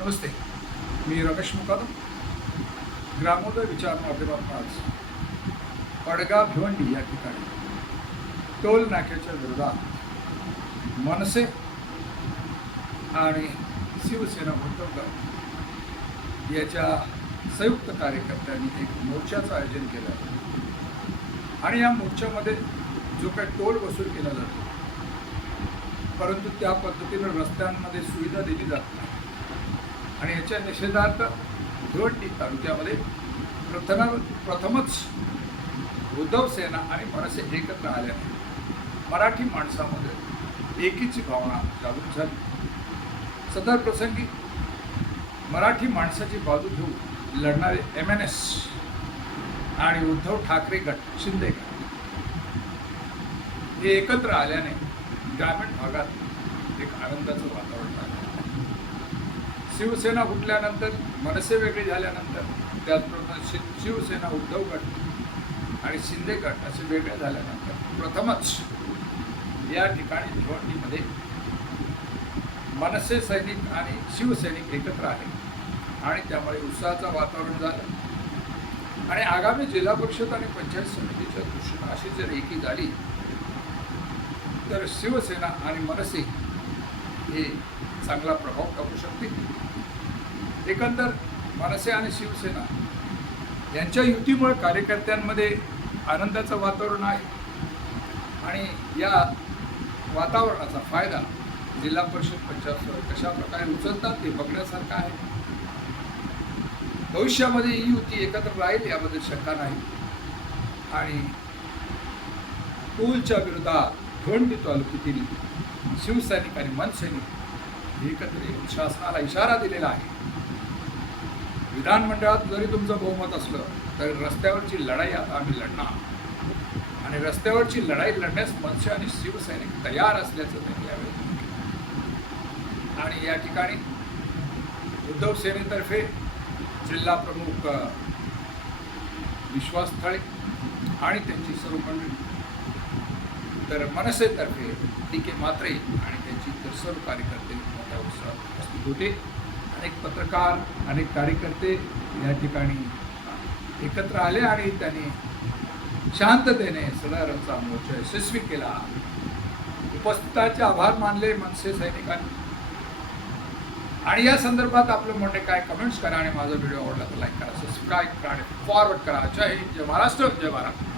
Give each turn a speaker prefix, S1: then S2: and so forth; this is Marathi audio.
S1: नमस्ते मी रमेश मुकादम ग्रामोदय विचार माध्यमातून आज पडगा भिवंडी या ठिकाणी टोल नाक्याच्या विरोधात मनसे आणि शिवसेना उद्धव याच्या संयुक्त कार्यकर्त्यांनी एक मोर्चाचं आयोजन केलं आहे. आणि या मोर्चामध्ये जो काही टोल वसूल केला जातो परंतु त्या पद्धतीनं रस्त्यांमध्ये सुविधा दिली जात नाही. आणि याच्या निषेधार्थ भिवंडी तालुक्यामध्ये प्रथम प्रथमच उद्धव सेना आणि मनसे एकत्र आल्याने मराठी माणसामध्ये एकीची भावना जागृत झाली. सदर प्रसंगी मराठी माणसाची बाजू घेऊन लढणारे एम एन एस आणि उद्धव ठाकरे गट शिंदे गट हे एकत्र आल्याने ग्रामीण भागात एक आनंदाचं वातावरण झालं शिवसेना फुटल्यानंतर मनसे वेगळी झाल्यानंतर त्याचप्रमाणे शि शिवसेना उद्धव गट आणि शिंदे गट असे वेगळे झाल्यानंतर प्रथमच या ठिकाणी भिवंडीमध्ये मनसे सैनिक आणि शिवसैनिक एकत्र आले. आणि त्यामुळे उत्साहाचं वातावरण झालं. आणि आगामी जिल्हा परिषद आणि पंचायत समितीच्या दृष्टीनं अशी जर एकी झाली तर शिवसेना आणि मनसे हे चांगला प्रभाव टाकू शकते. एकंदर मनसे आणि शिवसेना यांच्या युतीमुळे कार्यकर्त्यांमध्ये आनंदाचं वातावरण आहे. आणि या वातावरणाचा फायदा जिल्हा परिषद पंचायत कशा प्रकारे उचलतात ते बघण्यासारखं आहे. भविष्यामध्ये ही युती एकत्र राहील याबद्दल शंका नाही. आणि पूलच्या विरोधात भिवंडी तालुक्यातील शिवसैनिक आणि मनसैनिक एकत्र येऊन शासनाला इशारा दिलेला आहे. विधानमंडळात जरी तुमचं बहुमत असलं तरी रस्त्यावरची लढाई आता आम्ही लढणार. आणि रस्त्यावरची लढाई लढण्यास मनसे आणि शिवसैनिक तयार असल्याचं त्यांनी यावेळी आणि या ठिकाणी उद्धव सेनेतर्फे जिल्हा प्रमुख विश्वास थळे आणि त्यांची सर्व मंडळी तर मनसेतर्फे डी के मात्रे आणि त्यांची इतर सर्व कार्यकर्ते मोठ्या उत्साहात उपस्थित होते. अनेक पत्रकार अनेक कार्यकर्ते या ठिकाणी एकत्र आले आणि त्यांनी शांततेने सदारांचा मोर्चा यशस्वी केला. उपस्थितांचे आभार मानले मनसे सैनिकांनी. आणि या संदर्भात आपलं म्हणणे काय कमेंट्स करा आणि माझा व्हिडिओ आवडला तर लाईक करा सबस्क्राईब करा आणि फॉरवर्ड करा. जय हिंद जय महाराष्ट्र जय भारत.